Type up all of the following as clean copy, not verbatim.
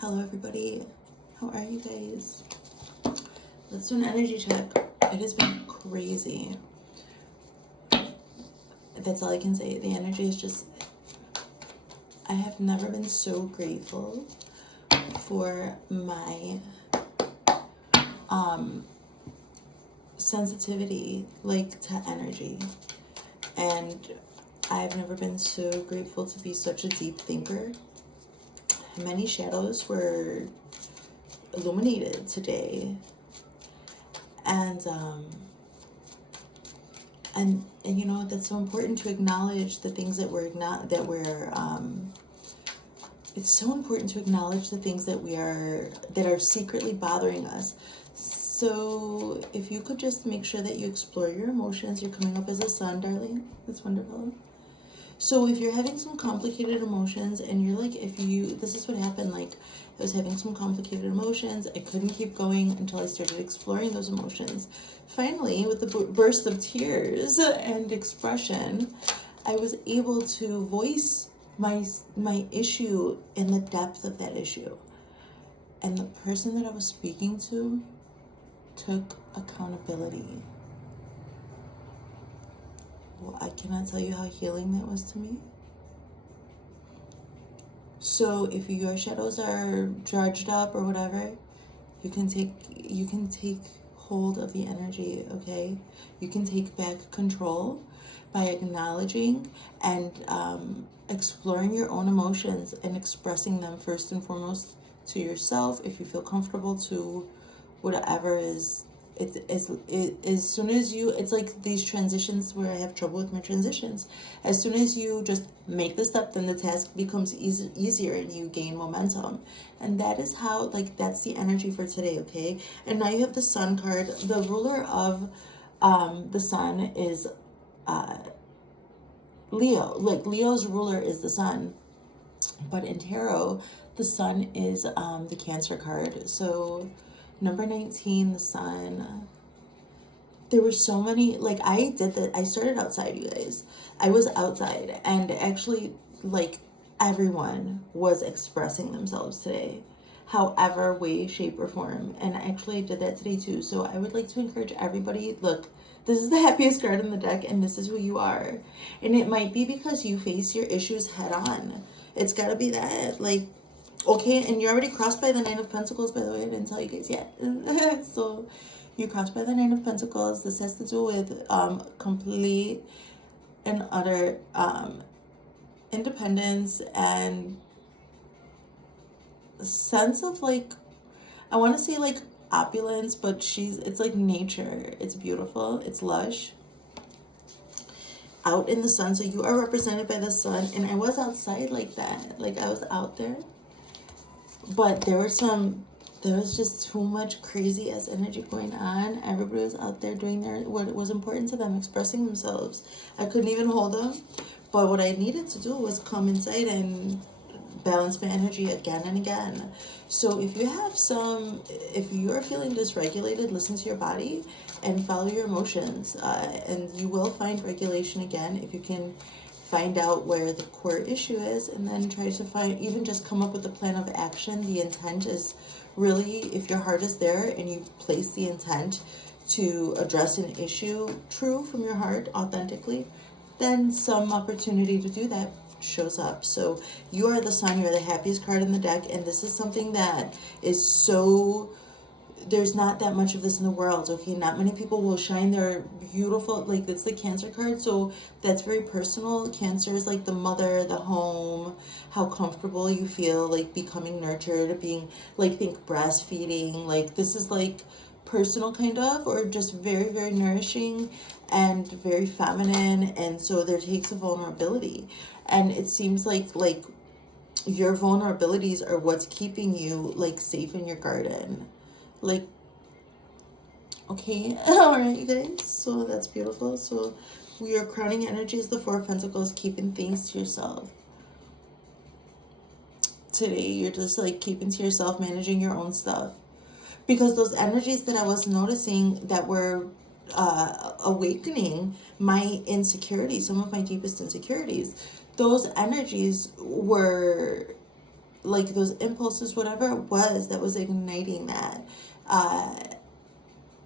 Hello everybody, how are you guys? Let's do an energy check. It has been crazy. That's all I can say. The energy is just, I have never been so grateful for my sensitivity, like, to energy. And I've never been so grateful to be such a deep thinker. Many shadows were illuminated today, and you know, that's so important to acknowledge the things that it's so important to acknowledge the things that are secretly bothering us. So if you could just make sure that you explore your emotions. You're coming up as a sun, darling. That's wonderful. So if you're having some complicated emotions and you're like, this is what happened, like, I was having some complicated emotions. I couldn't keep going until I started exploring those emotions. Finally, with the burst of tears and expression, I was able to voice my issue and the depth of that issue. And the person that I was speaking to took accountability. Well, I cannot tell you how healing that was to me. So if your shadows are charged up or whatever, you can take hold of the energy, okay? You can take back control by acknowledging and exploring your own emotions and expressing them first and foremost to yourself, if you feel comfortable, to whatever is. As soon as you, it's like these transitions where I have trouble with my transitions. As soon as you just make the step, then the task becomes easier and you gain momentum. And that is how, like, that's the energy for today, okay? And now you have the sun card. The ruler of the sun is Leo. Like, Leo's ruler is the sun. But in tarot, the sun is the Cancer card. So number 19, the sun. There were so many, like, I started outside, you guys. I was outside, and actually, like, everyone was expressing themselves today, however way, shape, or form. And I actually did that today too. So I would like to encourage everybody, look, this is the happiest card in the deck, and this is who you are. And it might be because you face your issues head on. It's got to be that, like, okay, and you're already crossed by the Nine of Pentacles, by the way. I didn't tell you guys yet. So you're crossed by the Nine of Pentacles. This has to do with complete and utter independence and a sense of, like, I want to say, like, opulence, but it's like nature. It's beautiful. It's lush. Out in the sun. So you are represented by the sun. And I was outside like that. Like, I was out there. But there was just too much crazy ass energy going on. Everybody was out there doing what was important to them, expressing themselves. I couldn't even hold them. But what I needed to do was come inside and balance my energy again and again. So if you are feeling dysregulated, listen to your body and follow your emotions. And you will find regulation again if you can find out where the core issue is, and then try to even just come up with a plan of action. The intent is really, if your heart is there and you place the intent to address an issue true from your heart authentically, then some opportunity to do that shows up. So you are the sun. You're the happiest card in the deck, and this is something that is so, there's not that much of this in the world, okay? Not many people will shine their beautiful, like, it's the Cancer card, so that's very personal. Cancer is like the mother, the home, how comfortable you feel, like, becoming nurtured, being, like, think breastfeeding, like, this is like personal kind of, or just very, very nourishing and very feminine. And so there takes a vulnerability, and it seems like your vulnerabilities are what's keeping you, like, safe in your garden. Like, okay, all right, you guys, so that's beautiful. So your crowning energy is the Four of Pentacles, keeping things to yourself. Today, you're just, like, keeping to yourself, managing your own stuff. Because those energies that I was noticing that were awakening my insecurities, some of my deepest insecurities, those energies were like those impulses, whatever it was that was igniting that,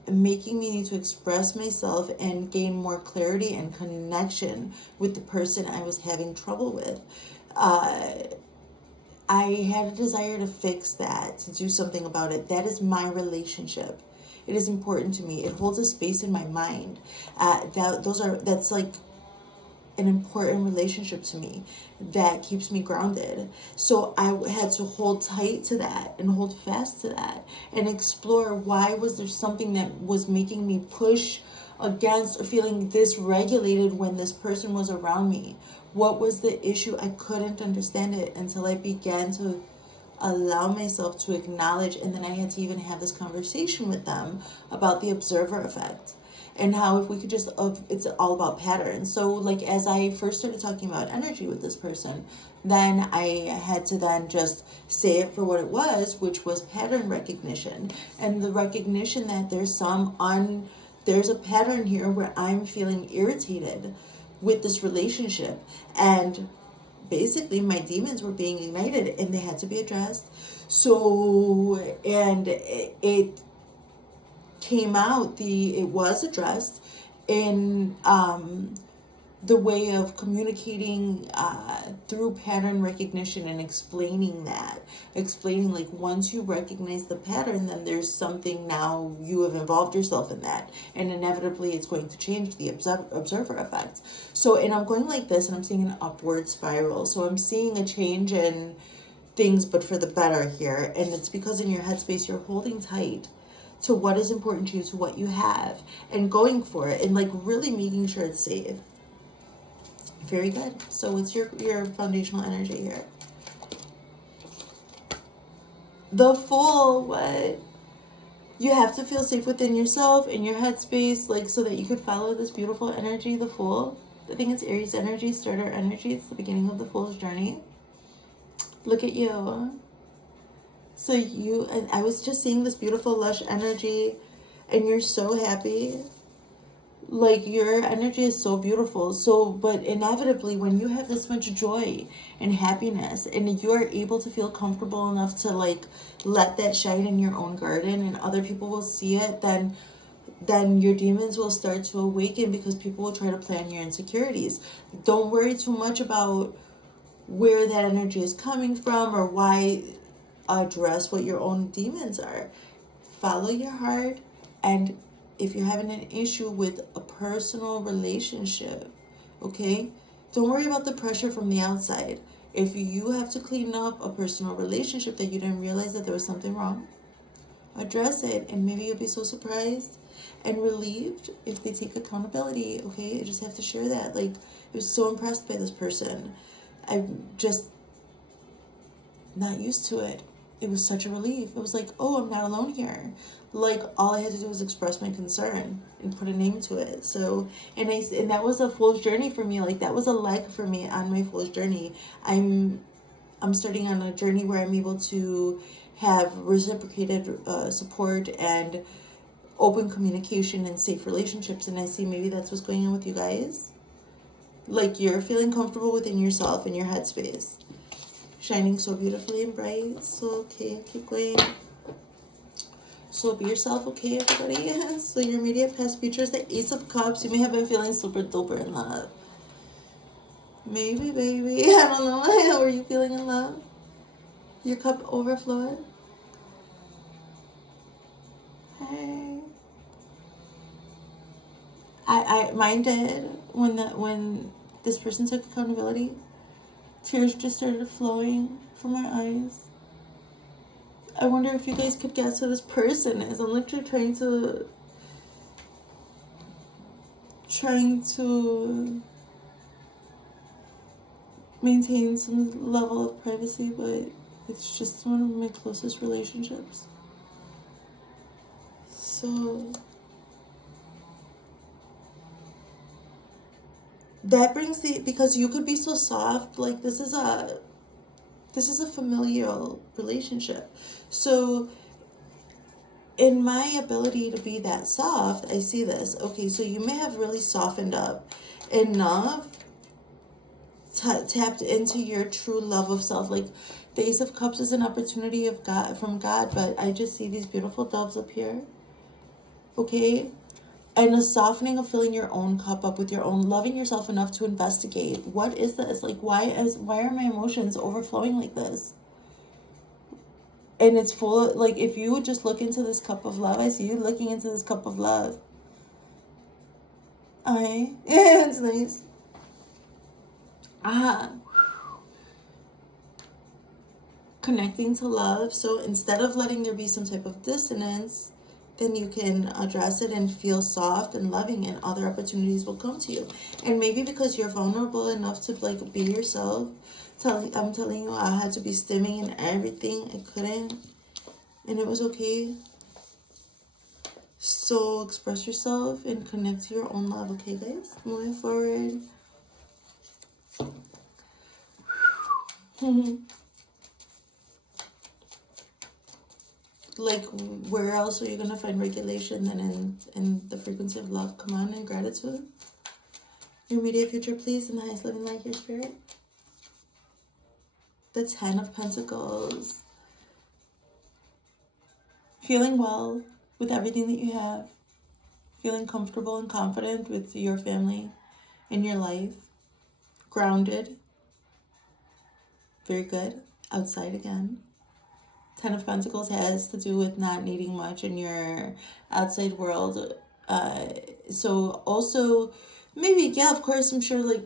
making me need to express myself and gain more clarity and connection with the person I was having trouble with. I had a desire to fix that, to do something about it. That is my relationship. It is important to me. It holds a space in my mind. That's like an important relationship to me that keeps me grounded. So I had to hold tight to that and hold fast to that and explore, why was there something that was making me push against or feeling dysregulated when this person was around me? What was the issue? I couldn't understand it until I began to allow myself to acknowledge, and then I had to even have this conversation with them about the observer effect. And how if we could just, it's all about patterns. So like as I first started talking about energy with this person, then I had to then just say it for what it was, which was pattern recognition. And the recognition that there's a pattern here where I'm feeling irritated with this relationship. And basically my demons were being ignited and they had to be addressed. So, and it came out, it was addressed in the way of communicating through pattern recognition and explaining like once you recognize the pattern, then there's something, now you have involved yourself in that, and inevitably it's going to change the observer effect. So, and I'm going like this and I'm seeing an upward spiral. So I'm seeing a change in things, but for the better here. And it's because in your headspace you're holding tight to what is important to you, to what you have, and going for it, and like really making sure it's safe. Very good. So what's your foundational energy here? The Fool. What? You have to feel safe within yourself, in your headspace, like so that you could follow this beautiful energy, the Fool. I think it's Aries energy, starter energy. It's the beginning of the Fool's journey. Look at you. So and I was just seeing this beautiful lush energy, and you're so happy. Like your energy is so beautiful. So, but inevitably when you have this much joy and happiness and you are able to feel comfortable enough to like let that shine in your own garden and other people will see it, then your demons will start to awaken, because people will try to play on your insecurities. Don't worry too much about where that energy is coming from or why. Address what your own demons are. Follow your heart, and if you're having an issue with a personal relationship, okay, don't worry about the pressure from the outside. If you have to clean up a personal relationship that you didn't realize that there was something wrong, address it, and maybe you'll be so surprised and relieved if they take accountability. Okay, I just have to share that. Like, I was so impressed by this person. I'm just not used to it. It was such a relief. It was like, oh, I'm not alone here. Like, all I had to do was express my concern and put a name to it. So, and that was a Fool's journey for me. Like, that was a leg for me on my Fool's journey. I'm starting on a journey where I'm able to have reciprocated support and open communication and safe relationships. And I see maybe that's what's going on with you guys. Like, you're feeling comfortable within yourself and your headspace. Shining so beautifully and bright. So, okay, keep going. So be yourself, okay, everybody? So your immediate past future is the Ace of Cups. You may have been feeling super duper in love. Maybe, baby. I don't know. How are you feeling in love? Your cup overflowed? Hey. Mine did. When this person took accountability, tears just started flowing from my eyes. I wonder if you guys could guess who this person is. I'm literally trying to maintain some level of privacy, but it's just one of my closest relationships. So that brings because you could be so soft, like this is a familial relationship. So in my ability to be that soft, I see this. Okay, so you may have really softened up enough, tapped into your true love of self. Like, The Ace of Cups is an opportunity of God, from God, but I just see these beautiful doves up here. Okay? And a softening of filling your own cup up with your own, loving yourself enough to investigate. What is this? Like, why are my emotions overflowing like this? And it's full of, like, if you just look into this cup of love, I see you looking into this cup of love. Okay? Yeah, it's nice. Connecting to love. So instead of letting there be some type of dissonance, then you can address it and feel soft and loving, and other opportunities will come to you. And maybe because you're vulnerable enough to like be yourself. I'm telling you, I had to be stimming and everything. I couldn't, and it was okay. So express yourself and connect to your own love. Okay, guys, moving forward. Like, where else are you going to find regulation than in the frequency of love? Come on, and gratitude. Your immediate future, please, in the highest living light, your spirit. The 10 of Pentacles. Feeling well with everything that you have. Feeling comfortable and confident with your family and your life. Grounded. Very good. Outside again. 10 of Pentacles has to do with not needing much in your outside world. So also, maybe, yeah, of course, I'm sure, like,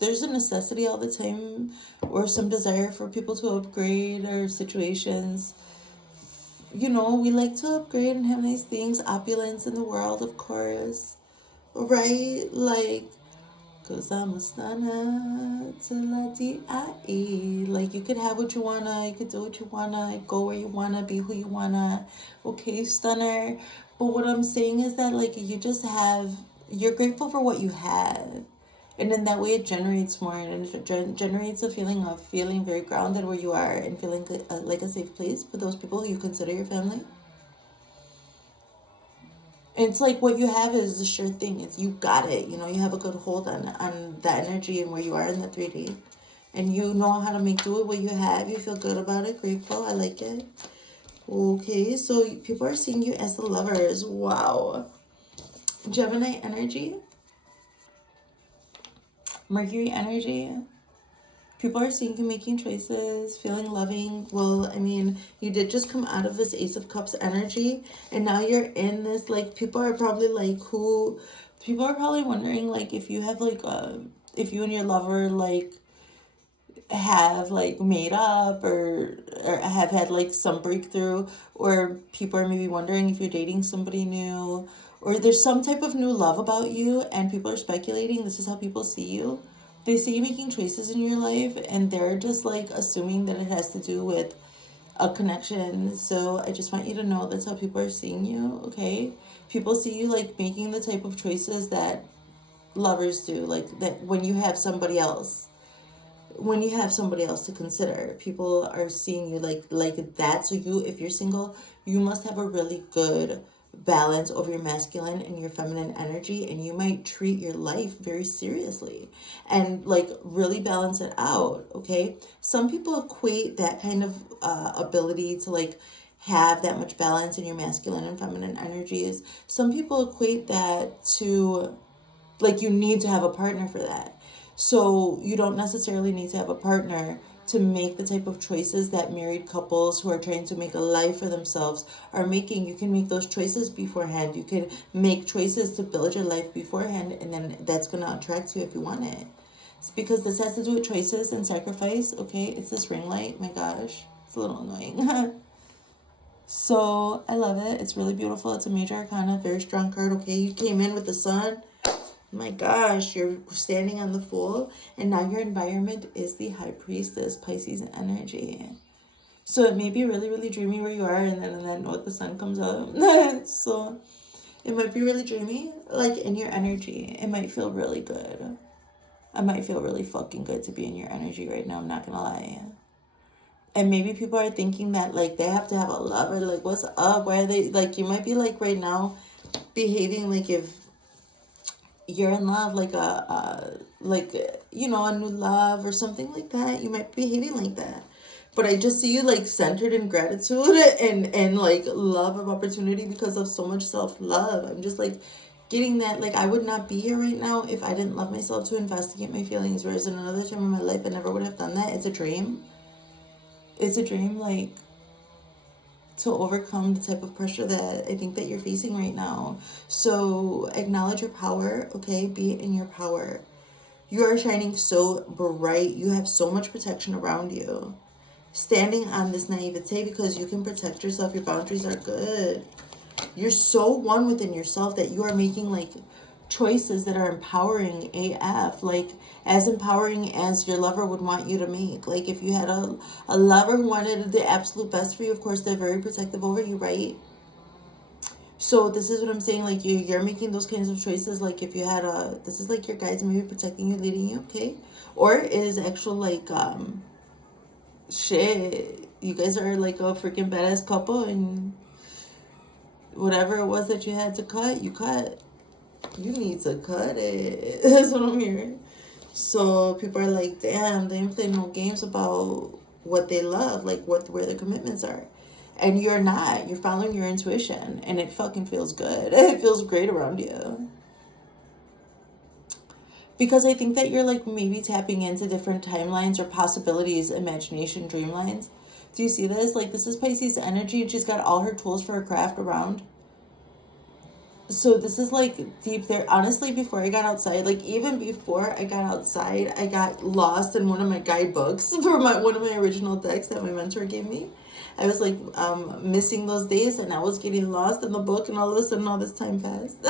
there's a necessity all the time or some desire for people to upgrade or situations. You know, we like to upgrade and have nice things, opulence in the world, of course, right? Like, cause I'm a stunner till I die. Like, you could have what you wanna, you could do what you wanna, go where you wanna, be who you wanna. Okay, stunner. But what I'm saying is that, like, you're grateful for what you have. And in that way, it generates more, and it generates a feeling of feeling very grounded where you are and feeling like a safe place for those people who you consider your family. It's like what you have is a sure thing. It's you got it. You know, you have a good hold on that energy and where you are in the 3D. And you know how to make do with what you have. You feel good about it, grateful. I like it. Okay, so people are seeing you as the lovers. Wow. Gemini energy. Mercury energy. People are seeing you making choices, feeling loving. Well, I mean, you did just come out of this Ace of Cups energy, and now you're in this, like, people are probably wondering, like, if you have, like, if you and your lover, like, have, like, made up or have had, like, some breakthrough, or people are maybe wondering if you're dating somebody new, or there's some type of new love about you, and people are speculating. This is how people see you. They see you making choices in your life, and they're just, like, assuming that it has to do with a connection. So I just want you to know that's how people are seeing you, okay? People see you, like, making the type of choices that lovers do, like, that when you have somebody else to consider. People are seeing you like that. So you, if you're single, you must have a really good balance over your masculine and your feminine energy, and you might treat your life very seriously and, like, really balance it out, okay? Some people equate that kind of ability to, like, have that much balance in your masculine and feminine energies. Some people equate that to, like, you need to have a partner for that. So you don't necessarily need to have a partner to make the type of choices that married couples who are trying to make a life for themselves are making. You can make those choices beforehand. You can make choices to build your life beforehand, and then that's going to attract you if you want it. It's because this has to do with choices and sacrifice, okay? It's this ring light. My gosh, it's a little annoying. So I love it. It's really beautiful. It's a major arcana, very strong card, okay? You came in with the sun. My gosh, you're standing on the Fool, and now your environment is the High Priestess, Pisces energy. So it may be really, really dreamy where you are, and then what, the sun comes up. So it might be really dreamy, like, in your energy. It might feel really good. I might feel really fucking good to be in your energy right now, I'm not gonna lie. And maybe people are thinking that, like, they have to have a lover. Like, what's up? Why are they, like, you might be, like, right now behaving like if you're in love, like like, you know, a new love or something like that. You might be behaving like that. But I just see you like centered in gratitude and like love of opportunity because of so much self-love. I'm just like getting that, like I would not be here right now if I didn't love myself to investigate my feelings, whereas in another time in my life I never would have done that. It's a dream. It's a dream, like, to overcome the type of pressure that I think that you're facing right now. So acknowledge your power, okay? Be in your power. You are shining so bright. You have so much protection around you. Standing on this naivete because you can protect yourself. Your boundaries are good. You're so one within yourself that you are making like choices that are empowering AF, like as empowering as your lover would want you to make. Like if you had a lover who wanted the absolute best for you, of course they're very protective over you, right? So this is what I'm saying, like you're making those kinds of choices. Like if you had this is like your guides maybe protecting you, leading you, okay? Or it is actual like shit, you guys are like a freaking badass couple, and whatever it was that you had to cut, you cut. You need to cut it. That's what I'm hearing. So people are like, damn, they ain't playing no games about what they love, like where their commitments are. And you're not. You're following your intuition, and it fucking feels good. It feels great around you. Because I think that you're like maybe tapping into different timelines or possibilities, imagination, dreamlines. Do you see this? Like this is Pisces energy, and she's got all her tools for her craft around. So this is like deep there. Honestly, before I got outside, like even before I got outside, I got lost in one of my guidebooks for one of my original decks that my mentor gave me. I was like missing those days, and I was getting lost in the book, and all of a sudden all this time passed.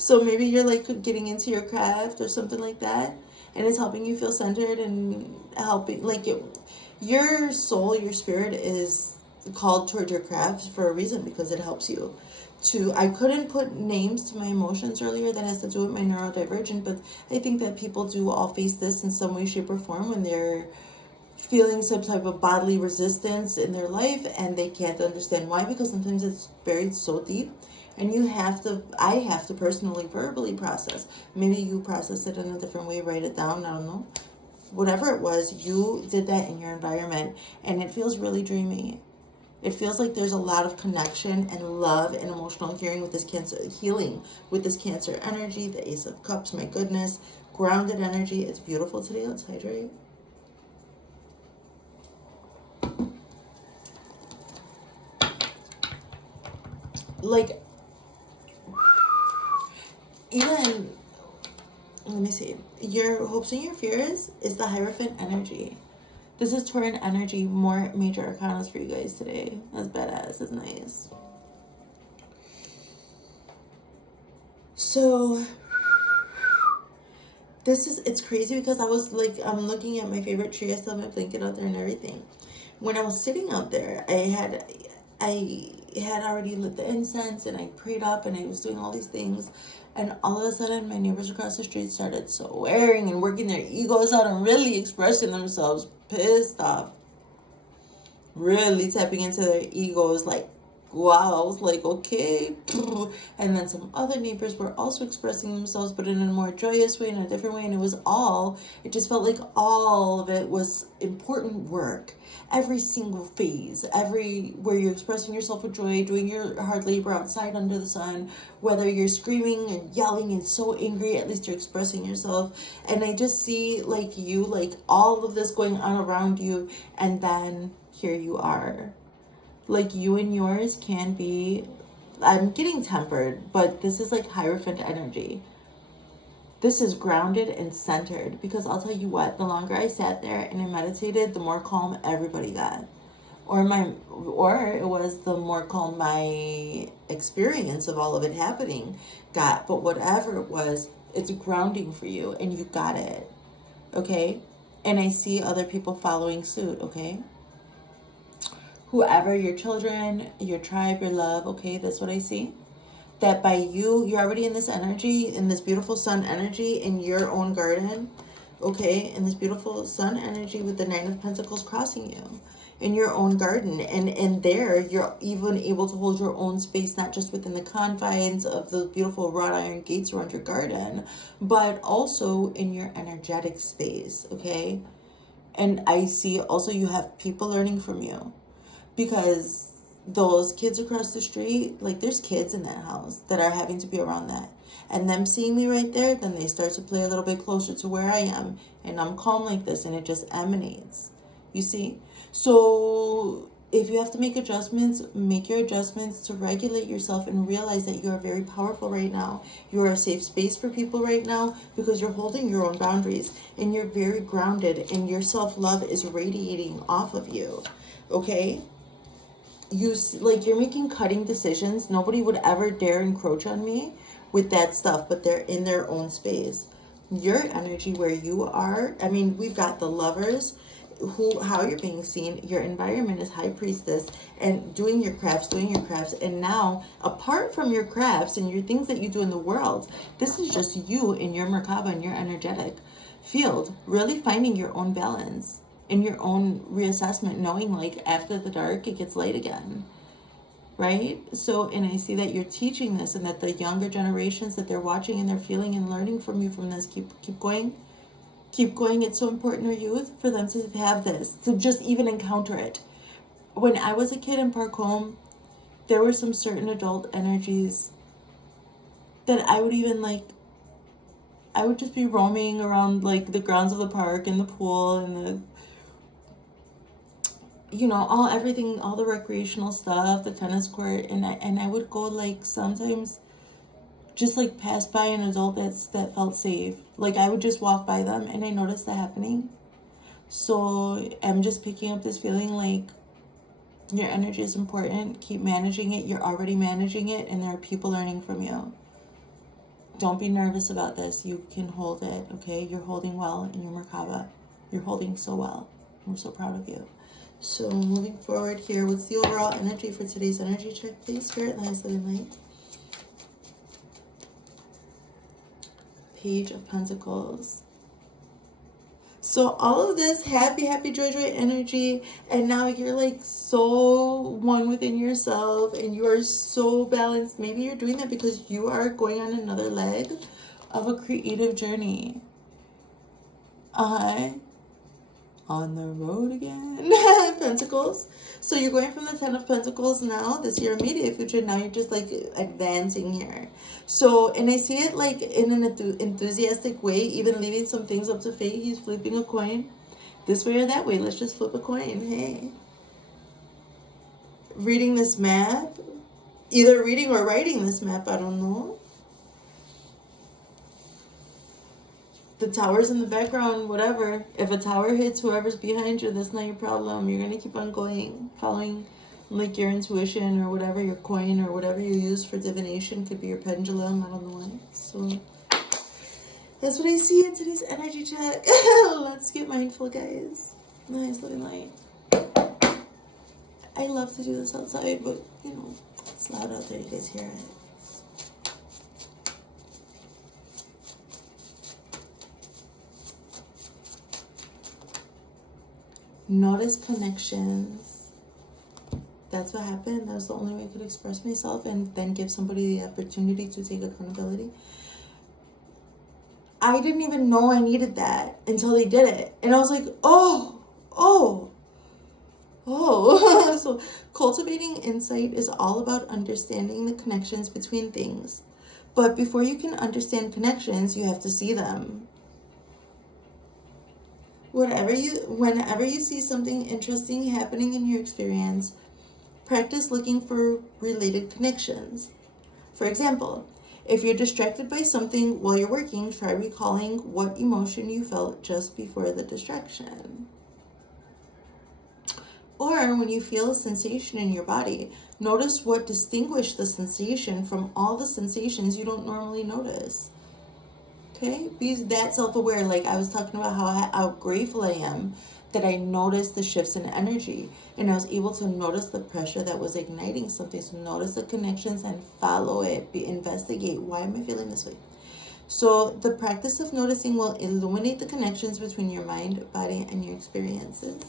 So maybe you're like getting into your craft or something like that, and it's helping you feel centered and helping like your soul, your spirit is called toward your craft for a reason, because it helps you to, I couldn't put names to my emotions earlier, that has to do with my neurodivergent, but I think that people do all face this in some way, shape, or form when they're feeling some type of bodily resistance in their life and they can't understand why, because sometimes it's buried so deep, and I have to personally verbally process. Maybe you process it in a different way, write it down, I don't know. Whatever it was, you did that in your environment, and it feels really dreamy. It feels like there's a lot of connection and love and emotional healing with this Cancer energy. The Ace of Cups, my goodness. Grounded energy. It's beautiful today. Let's hydrate. Like, even, let me see. Your hopes and your fears is the Hierophant energy. This is Tauran energy, more major arcanas for you guys today. That's badass, that's nice. So, it's crazy because I was like, I'm looking at my favorite tree. I still have my blanket out there and everything. When I was sitting out there, I had already lit the incense, and I prayed up, and I was doing all these things. And all of a sudden, my neighbors across the street started swearing and working their egos out and really expressing themselves, pissed off. Really tapping into their egos, like, wow. I was like, okay. And then some other neighbors were also expressing themselves, but in a more joyous way, in a different way. And it just felt like all of it was important work. Every single phase, where you're expressing yourself with joy, doing your hard labor outside under the sun, whether you're screaming and yelling and so angry, at least you're expressing yourself. And I just see like you, like all of this going on around you, and then here you are. Like you and yours can be, I'm getting tempered, but this is like Hierophant energy. This is grounded and centered, because I'll tell you what, the longer I sat there and I meditated, the more calm everybody got. Or it was the more calm my experience of all of it happening got. But whatever it was, it's grounding for you, and you got it. Okay? And I see other people following suit, okay? Whoever, your children, your tribe, your love, okay? That's what I see. That by you're already in this energy, in this beautiful sun energy in your own garden, okay? In this beautiful sun energy with the Nine of Pentacles crossing you in your own garden. And there, you're even able to hold your own space, not just within the confines of the beautiful wrought iron gates around your garden, but also in your energetic space, okay? And I see also you have people learning from you, because those kids across the street, like there's kids in that house that are having to be around that. And them seeing me right there, then they start to play a little bit closer to where I am. And I'm calm like this, and it just emanates. You see? So if you have to make adjustments, make your adjustments to regulate yourself and realize that you are very powerful right now. You are a safe space for people right now because you're holding your own boundaries and you're very grounded and your self-love is radiating off of you. Okay? You're making cutting decisions. Nobody would ever dare encroach on me with that stuff, but they're in their own space. Your energy where you are, I mean, we've got the lovers, how you're being seen. Your environment is high priestess and doing your crafts. And now, apart from your crafts and your things that you do in the world, this is just you in your Merkaba and your energetic field, really finding your own balance in your own reassessment, knowing like after the dark, it gets light again. Right? So, and I see that you're teaching this, and that the younger generations that they're watching and they're feeling and learning from you from this, keep going. Keep going. It's so important for youth, for them to have this, to just even encounter it. When I was a kid in Park Home, there were some certain adult energies that I would even like, I would just be roaming around like the grounds of the park and the pool and the, you know, all the recreational stuff, the tennis court, and I would go like sometimes just like pass by an adult that felt safe. Like I would just walk by them and I noticed that happening. So I'm just picking up this feeling like your energy is important. Keep managing it. You're already managing it, and there are people learning from you. Don't be nervous about this. You can hold it, okay? You're holding well in your Merkaba. You're holding so well. We're so proud of you. So moving forward here, what's the overall energy for today's energy check, please? Spirit, nice living light. Page of Pentacles. So all of this happy, joy energy, and now you're like so one within yourself, and you are so balanced. Maybe you're doing that because you are going on another leg of a creative journey. On the road again. Pentacles. So you're going from the 10 of Pentacles now, this your immediate future. Now you're just like advancing here. So, and I see it like in an enthusiastic way, even leaving some things up to fate. He's flipping a coin this way or that way. Let's just flip a coin. Hey. Reading this map. Either reading or writing this map. I don't know. The tower's in the background, whatever. If a tower hits whoever's behind you, that's not your problem. You're going to keep on going, following like your intuition or whatever, your coin or whatever you use for divination. Could be your pendulum, I don't know what. So that's what I see in today's energy check. Let's get mindful, guys. Nice living light. I love to do this outside, but you know, it's loud out there. You guys hear it. Notice connections. That's what happened. That was the only way I could express myself and then give somebody the opportunity to take accountability. I didn't even know I needed that until they did it. And I was like, oh. So cultivating insight is all about understanding the connections between things. But before you can understand connections, you have to see them. Whenever you see something interesting happening in your experience, practice looking for related connections. For example, if you're distracted by something while you're working, try recalling what emotion you felt just before the distraction. Or when you feel a sensation in your body, notice what distinguished the sensation from all the sensations you don't normally notice. Okay, be that self-aware. Like I was talking about how grateful I am that I noticed the shifts in energy, and I was able to notice the pressure that was igniting something. So notice the connections and follow it. Investigate, why am I feeling this way? So the practice of noticing will illuminate the connections between your mind, body, and your experiences.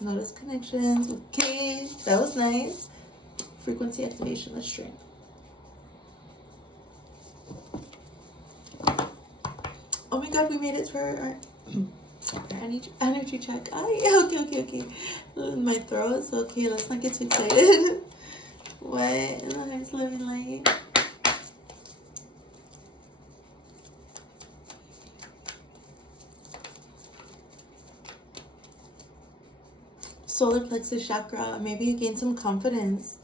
Notice connections. Okay, that was nice. Frequency activation. Let's drink. Oh my God, we made it to our Energy check. Oh, yeah, okay. My throat's okay. Let's not get too excited. What in the highest living light? Solar plexus chakra. Maybe you gain some confidence.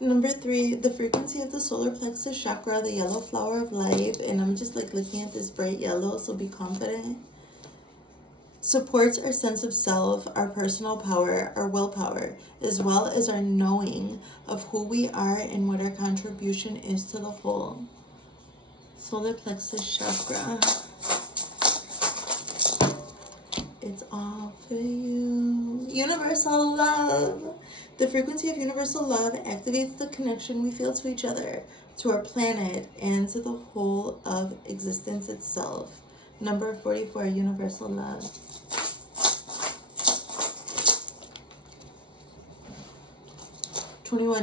Number 3, the frequency of the solar plexus chakra, the yellow flower of life, and I'm just like looking at this bright yellow, so be confident. Supports our sense of self, our personal power, our willpower, as well as our knowing of who we are and what our contribution is to the whole. Solar plexus chakra. It's all for you. Universal love. The frequency of universal love activates the connection we feel to each other, to our planet, and to the whole of existence itself. Number 44, universal love.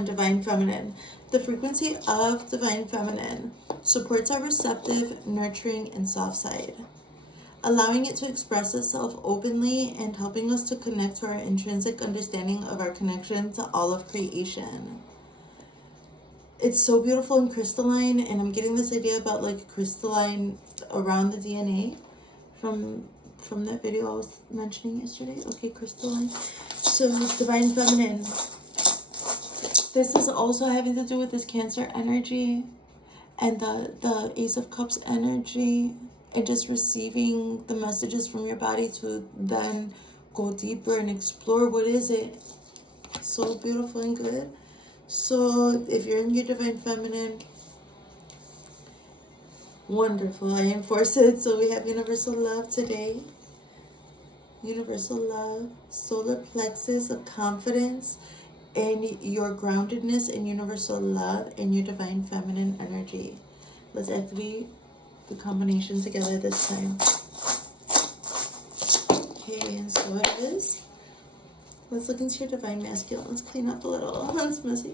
Divine feminine. The frequency of divine feminine supports our receptive, nurturing, and soft side, allowing it to express itself openly and helping us to connect to our intrinsic understanding of our connection to all of creation. It's so beautiful and crystalline, and I'm getting this idea about like crystalline around the DNA from that video I was mentioning yesterday. Okay, crystalline. So divine feminine. This is also having to do with this Cancer energy and the Ace of Cups energy, and just receiving the messages from your body to then go deeper and explore what is it. So beautiful and good. So if you're in your divine feminine, wonderful. I enforce it. So we have universal love today. Universal love, solar plexus of confidence, and your groundedness in universal love and your divine feminine energy. Let's activate the combination together this time. Okay, and so it is. Let's look into your divine masculine. Let's clean up a little. That's messy.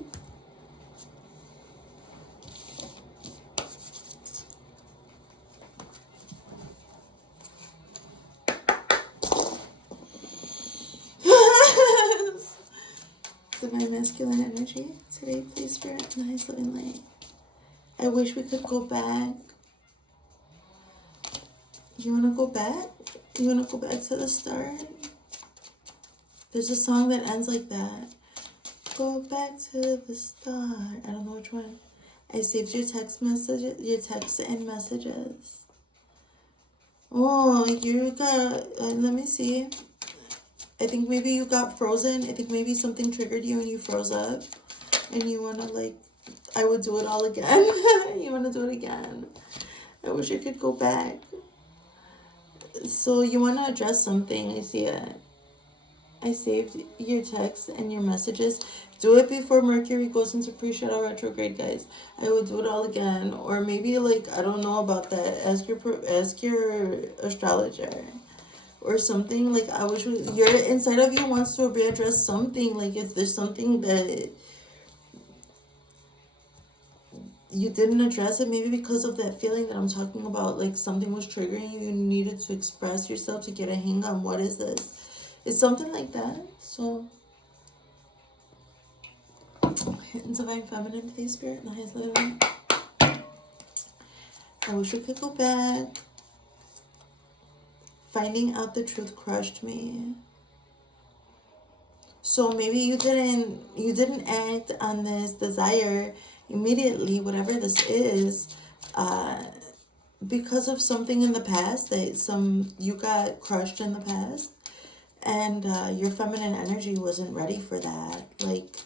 Divine masculine energy today, please, Spirit, nice living light. I wish we could go back. You want to go back? You want to go back to the start? There's a song that ends like that. Go back to the start. I don't know which one. I saved your text messages, your texts and messages. Oh, you got, let me see. I think maybe you got frozen. I think maybe something triggered you and you froze up. And you want to like, I would do it all again. You want to do it again. I wish I could go back. So you want to address something. I see it. I saved your texts and your messages. Do it before Mercury goes into pre-shadow retrograde, guys. I would do it all again. Or maybe like, I don't know about that. Ask your astrologer or something. Like, I wish your inside of you wants to readdress something. Like, if there's something that you didn't address it, maybe because of that feeling that I'm talking about, like something was triggering you, you needed to express yourself to get a hang on what is this. It's something like that. So, divine feminine, please, Spirit, the highest level. I wish we could go back. Finding out the truth crushed me. So maybe you didn't act on this desire immediately, whatever this is, because of something in the past that you got crushed in the past, and your feminine energy wasn't ready for that. Like,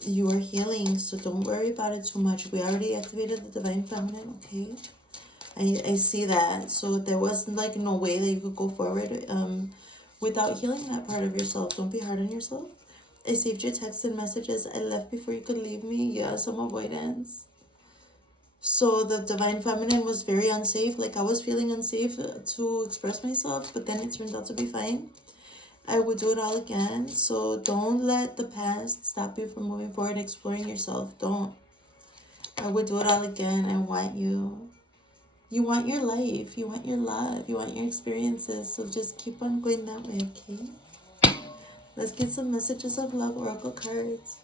you are healing, so don't worry about it too much. We already activated the divine feminine, okay? I see that. So there was like no way that you could go forward without healing that part of yourself. Don't be hard on yourself. I saved your texts and messages. I left before you could leave me. Yeah, some avoidance. So the divine feminine was very unsafe. Like, I was feeling unsafe to express myself, but then it turned out to be fine. I would do it all again. So don't let the past stop you from moving forward and exploring yourself. Don't. I would do it all again. I want you. You want your life, you want your love, you want your experiences. So just keep on going that way, okay? Let's get some messages of love, oracle cards.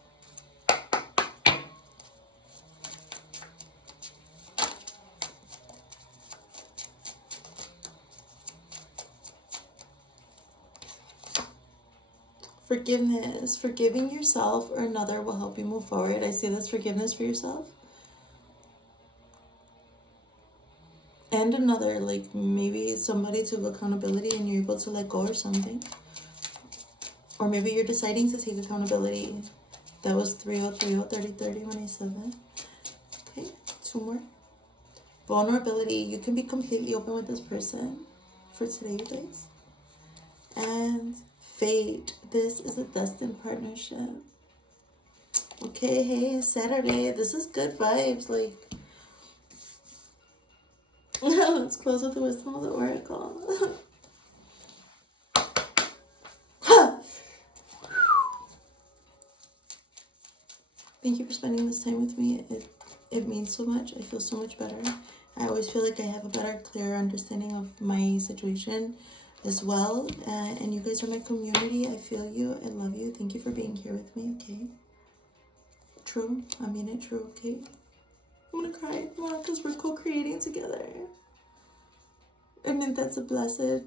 Forgiveness. Forgiving yourself or another will help you move forward. I see this forgiveness for yourself. And another, like maybe somebody to accountability and you're able to let go or something. Or maybe you're deciding to take accountability. That was 3030 30 when I said that. Okay, 2 more. Vulnerability. You can be completely open with this person for today, you guys. And fate. This is a destined partnership. Okay, hey, Saturday. This is good vibes. Like, let's close with the wisdom of the oracle. Thank you for spending this time with me. It means so much. I feel so much better. I always feel like I have a better, clearer understanding of my situation as well. And you guys are my community. I feel you. I love you. Thank you for being here with me, okay? True. I mean it true, okay? I'm gonna cry more because we're co-creating together. I mean, that's a blessed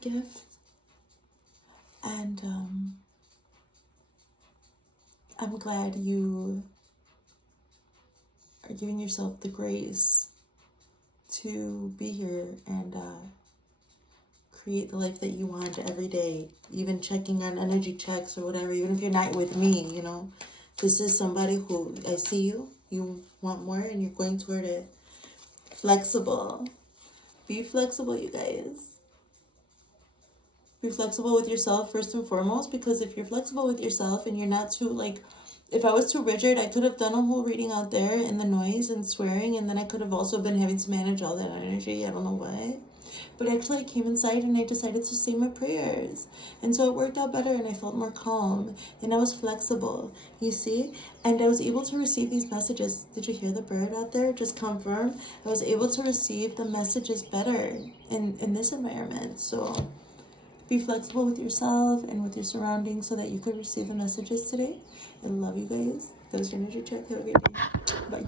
gift. And I'm glad you are giving yourself the grace to be here and create the life that you want every day, even checking on energy checks or whatever, even if you're not with me, you know. This is somebody who, I see you want more and you're going toward it. Flexible. Be flexible, you guys. Be flexible with yourself first and foremost, because if you're flexible with yourself and you're not too, like, if I was too rigid, I could have done a whole reading out there in the noise and swearing, and then I could have also been having to manage all that energy. I don't know why. But actually I came inside and I decided to say my prayers. And so it worked out better and I felt more calm and I was flexible, you see? And I was able to receive these messages. Did you hear the bird out there? Just confirm. I was able to receive the messages better in this environment. So be flexible with yourself and with your surroundings so that you could receive the messages today. I love you guys. That was your energy check. Have a great day. Bye.